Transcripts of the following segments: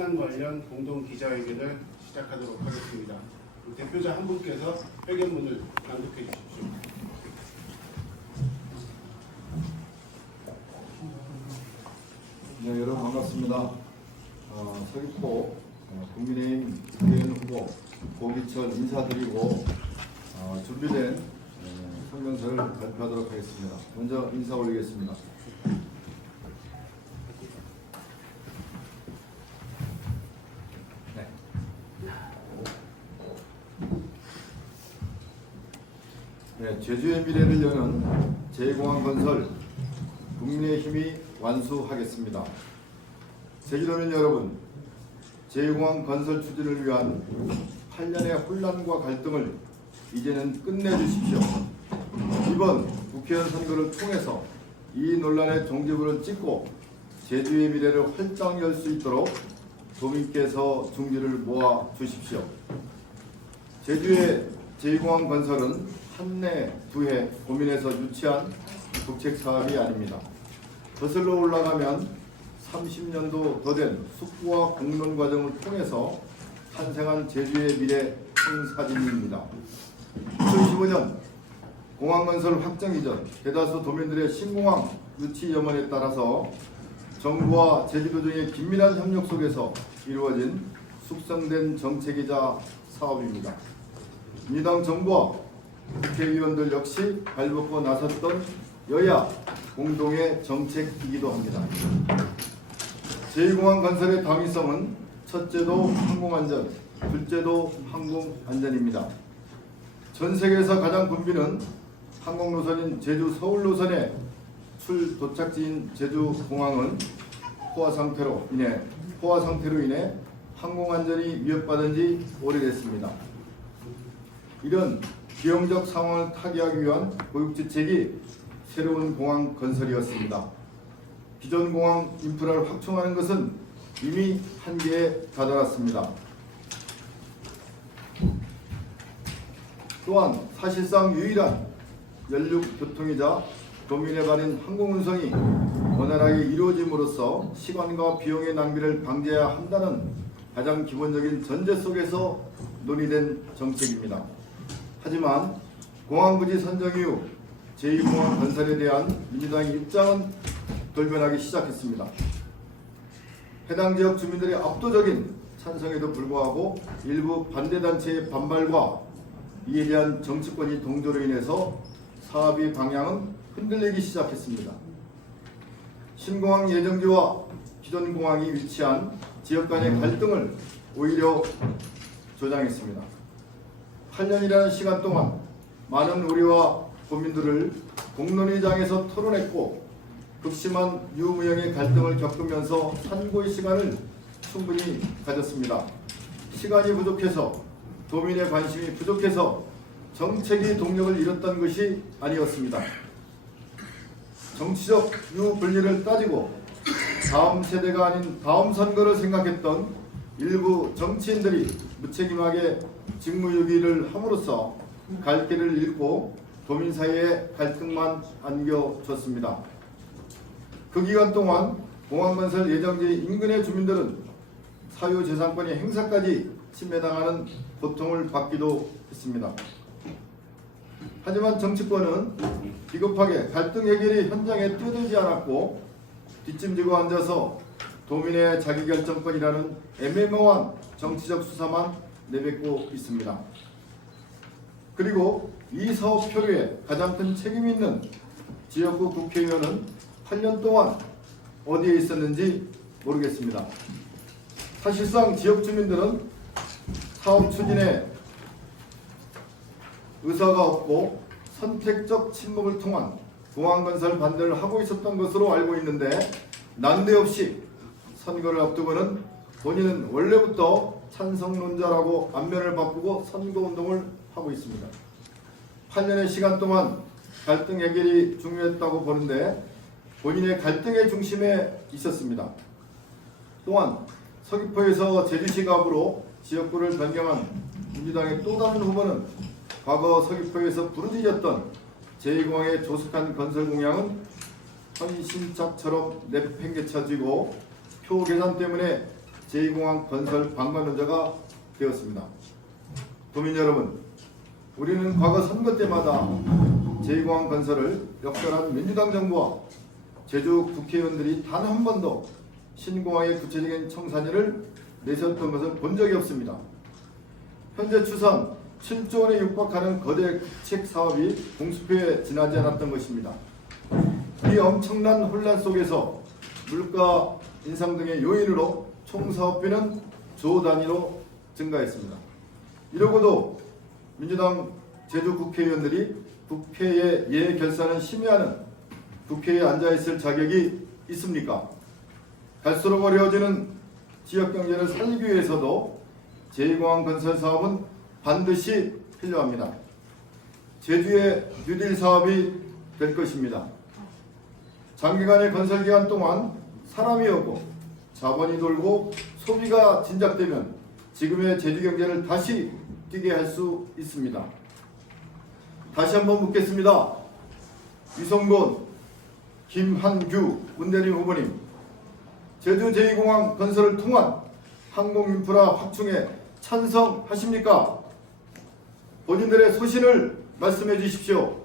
현안 관련 공동 기자회견을 시작하도록 하겠습니다. 대표자 한 분께서 회견문을 낭독해 주십시오. 네, 여러분 반갑습니다. 어, 서귀포 어, 국민의힘 국회의원 후보 고기철 인사드리고 어, 준비된 어, 성명서를 발표하도록 하겠습니다. 먼저 인사 올리겠습니다. 네, 제주의 미래를 여는 제 공항 건설 국민의 힘이 완수하겠습니다. 제주도민 여러분, 제 공항 건설 추진을 위한 8년의 혼란과 갈등을 이제는 끝내주십시오. 이번 국회의원 선거를 통해서 이 논란의 종지부를 찍고 제주의 미래를 활짝 열 수 있도록 도민께서 중지를 모아 주십시오. 제주의 제2공항 건설은 한해 두 해 고민해서 유치한 국책 사업이 아닙니다. 거슬러 올라가면 30년도 더 된 숙고와 공론 과정을 통해서 탄생한 제주의 미래 청사진입니다. 2015년 공항 건설 확정 이전 대다수 도민들의 신공항 유치 염원에 따라서 정부와 제주도정의 긴밀한 협력 속에서 이루어진 숙성된 정책이자 사업입니다. 민주당 정부와 국회의원들 역시 발벗고 나섰던 여야 공동의 정책이기도 합니다. 제2공항 건설의 당위성은 첫째도 항공안전, 둘째도 항공안전입니다. 전 세계에서 가장 붐비는 항공노선인 제주 서울 노선의 출 도착지인 제주 공항은 포화 상태로 인해 포화 상태로 인해 항공 안전이 위협받은 지 오래됐습니다. 이런 비용적 상황을 타개하기 위한 고육지책이 새로운 공항 건설이었습니다. 기존 공항 인프라를 확충하는 것은 이미 한계에 다다랐습니다. 또한 사실상 유일한 연륙 교통이자 도민의 발인 항공운송이 원활하게 이루어짐으로써 시간과 비용의 낭비를 방지해야 한다는 가장 기본적인 전제 속에서 논의된 정책입니다. 하지만 공항부지 선정 이후 제2공항 건설에 대한 민주당의 입장은 돌변하기 시작했습니다. 해당 지역 주민들의 압도적인 찬성에도 불구하고 일부 반대단체의 반발과 이에 대한 정치권이 동조로 인해서 사업의 방향은 흔들리기 시작했습니다. 신공항 예정지와 기존 공항이 위치한 지역 간의 갈등을 오히려 조장했습니다. 8년이라는 시간 동안 많은 우리와 국민들을 공론의장에서 토론했고 극심한 유무형의 갈등을 겪으면서 산고의 시간을 충분히 가졌습니다. 시간이 부족해서 도민의 관심이 부족해서 정책이 동력을 잃었던 것이 아니었습니다. 정치적 유분리를 따지고 다음 세대가 아닌 다음 선거를 생각했던 일부 정치인들이 무책임하게 직무유기를 함으로써 갈 길을 잃고 도민 사이에 갈등만 안겨줬습니다. 그 기간 동안 공항건설 예정지 인근의 주민들은 사유재산권의 행사까지 침해당하는 고통을 받기도 했습니다. 하지만 정치권은 비겁하게 갈등 해결이 현장에 뛰어들지 않았고 뒷짐지고 앉아서 도민의 자기결정권이라는 애매모호한 정치적 수사만 내뱉고 있습니다. 그리고 이 사업 표류에 가장 큰 책임 있는 지역구 국회의원은 8년 동안 어디에 있었는지 모르겠습니다. 사실상 지역 주민들은 사업 추진에 의사가 없고 선택적 침묵을 통한 공항 건설 반대를 하고 있었던 것으로 알고 있는데 난데없이 선거를 앞두고는 본인은 원래부터 찬성론자라고 안면을 바꾸고 선거 운동을 하고 있습니다. 8년의 시간 동안 갈등 해결이 중요했다고 보는데 본인의 갈등의 중심에 있었습니다. 또한 서귀포에서 제주시 갑으로 지역구를 변경한 민주당의 또 다른 후보는 과거 서귀포에서 부르짖었던 제2공항의 조속한 건설 공약은 헌신짝처럼 내팽개쳐지고 표 계산 때문에 제2공항 건설 방관론자가 되었습니다. 도민 여러분, 우리는 과거 선거 때마다 제2공항 건설을 역설한 민주당 정부와 제주 국회의원들이 단 한 번도 신공항의 구체적인 청사진을 내셨던 것을 본 적이 없습니다. 현재 추산 7조 원에 육박하는 거대 국책 사업이 공수표에 지나지 않았던 것입니다. 이 엄청난 혼란 속에서 물가 인상 등의 요인으로 총 사업비는 조 단위로 증가했습니다. 이러고도 민주당 제주 국회의원들이 국회의 예 결산을 심의하는 국회에 앉아 있을 자격이 있습니까? 갈수록 어려워지는 지역 경제를 살리기 위해서도 제2공항 건설 사업은 반드시 필요합니다. 제주의 뉴딜 사업이 될 것입니다. 장기간의 건설 기간 동안 사람이 오고 자본이 돌고 소비가 진작되면 지금의 제주 경제를 다시 뛰게 할 수 있습니다. 다시 한번 묻겠습니다. 유성곤, 김한규 문대림 후보님, 제주 제2공항 건설을 통한 항공 인프라 확충에 찬성하십니까? 본인들의 소신을 말씀해 주십시오.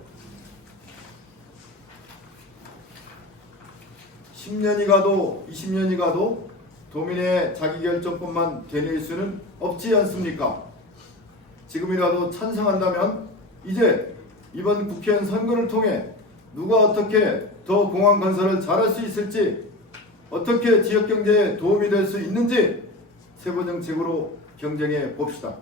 10년이 가도 20년이 가도 도민의 자기결정권만 되뇌일 수는 없지 않습니까? 지금이라도 찬성한다면 이제 이번 국회의원 선거를 통해 누가 어떻게 더 공항 건설을 잘할 수 있을지 어떻게 지역 경제에 도움이 될 수 있는지 세부 정책으로 경쟁해 봅시다.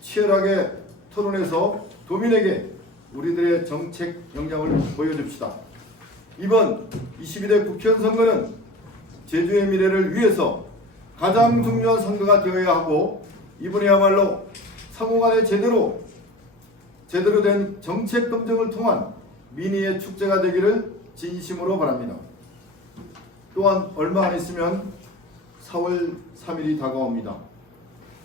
치열하게 토론해서 도민에게 우리들의 정책 역량을 보여줍시다. 이번 22대 국회의원 선거는 제주의 미래를 위해서 가장 중요한 선거가 되어야 하고 이번에야말로 상호간에 제대로 제대로 된 정책 검증을 통한 민의의 축제가 되기를 진심으로 바랍니다. 또한 얼마 안 있으면 4월 3일이 다가옵니다.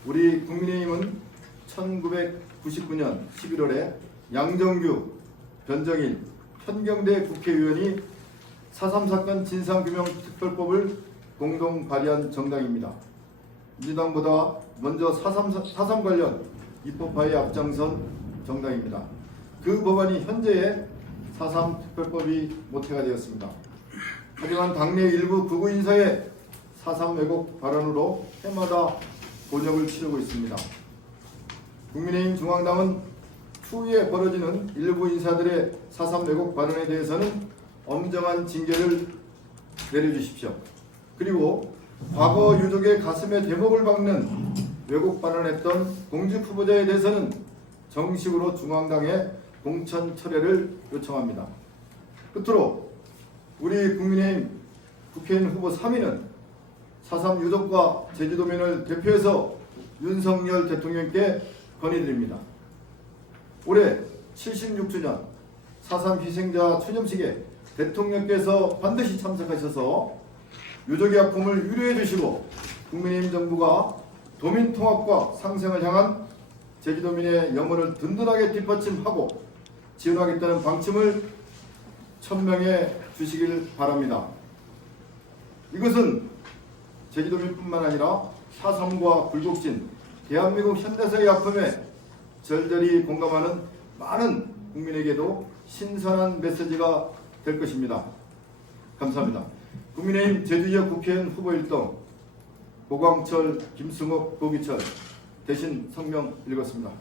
우리 국민의힘은 1999년 11월에 양정규, 변정일, 현경대 국회의원이 4.3 사건 진상규명특별법을 공동 발의한 정당입니다. 민주당보다 먼저 4.3, 4.3 관련 입법화에 앞장선 정당입니다. 그 법안이 현재의 4.3 특별법이 모태가 되었습니다. 하지만 당내 일부 극우 인사의 4.3 왜곡 발언으로 해마다 곤욕을 치르고 있습니다. 국민의힘 중앙당은 추후에 벌어지는 일부 인사들의 4.3 왜곡 발언에 대해서는 엄정한 징계를 내려주십시오. 그리고 과거 유족의 가슴에 대목을 박는 왜곡 발언했던 공직 후보자에 대해서는 정식으로 중앙당에 공천 철회를 요청합니다. 끝으로 우리 국민의힘 국회의원 후보 3위는 4.3 유족과 제주도민을 대표해서 윤석열 대통령께 건의드립니다. 올해 76주년 4.3 희생자 추념식에 대통령께서 반드시 참석하셔서 유족의 아픔을 위로해 주시고 국민의힘 정부가 도민 통합과 상생을 향한 제주도민의 영혼을 든든하게 뒷받침하고 지원하겠다는 방침을 천명해 주시길 바랍니다. 이것은 제주도민뿐만 아니라 사삼과 불국진, 대한민국 현대사의 아픔에 절절히 공감하는 많은 국민에게도 신선한 메시지가 될 것입니다. 감사합니다. 국민의힘 제주지역 국회의원 후보 일동 고광철, 김승욱, 고기철 대신 성명 읽었습니다.